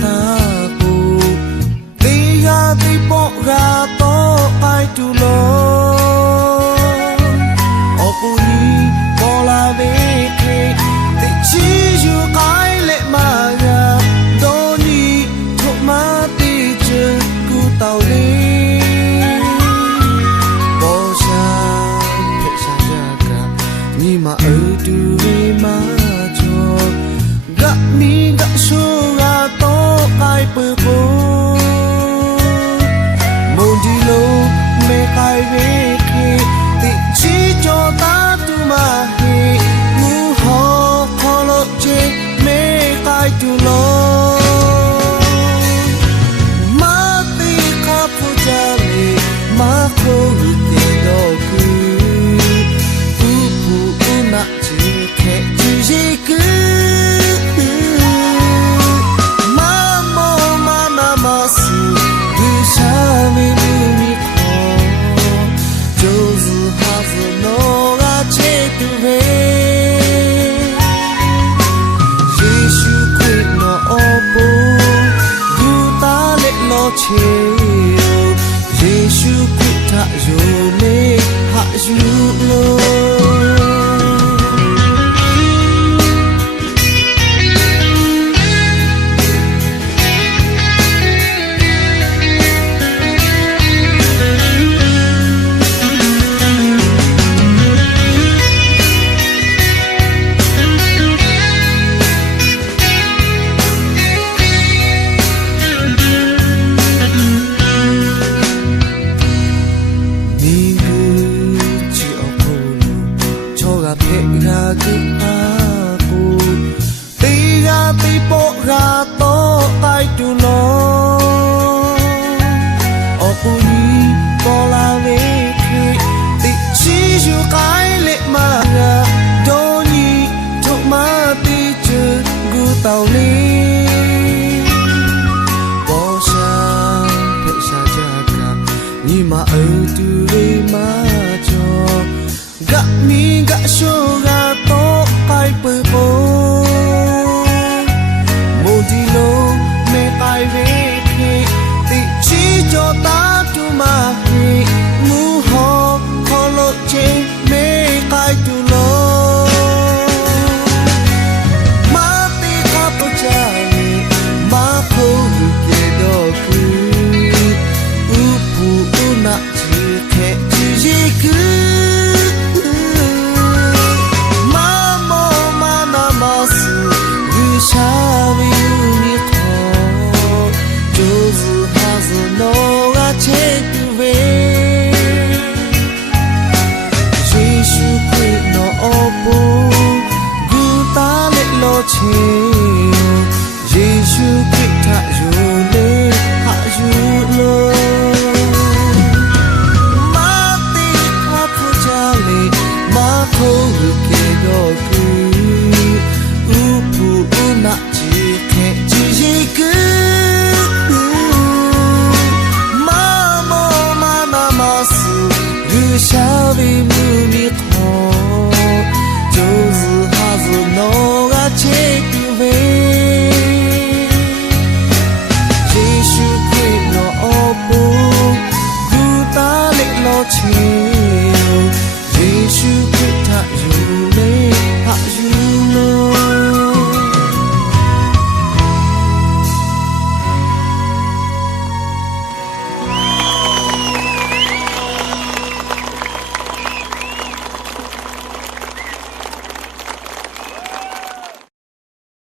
taku tiga tipo gato ai tu lo opuni bola veke te chi yu kai le ma ya doni thoma ti che ku tao le bo sha phe sha ja ka ni ma ai tu we ma cho ga mi ga so ga to kai pu pu mon di lo me kai ve ke ti chi cho ta tu ma he mu ho kho lo che me kai tu lo ma ti kha pu ja le ma ko ru ke do ku pu pu na chi ke chi ji ku Yesu kuta yole ha yulo tao li bo sha phe sha ja ka ni ma ai tu le ma cho ga mi ga sho ga to kai pu po mo di lo me kai ve ke ti chi cho ta tu ma he mu ho kho lo che me kai tu lo Yesu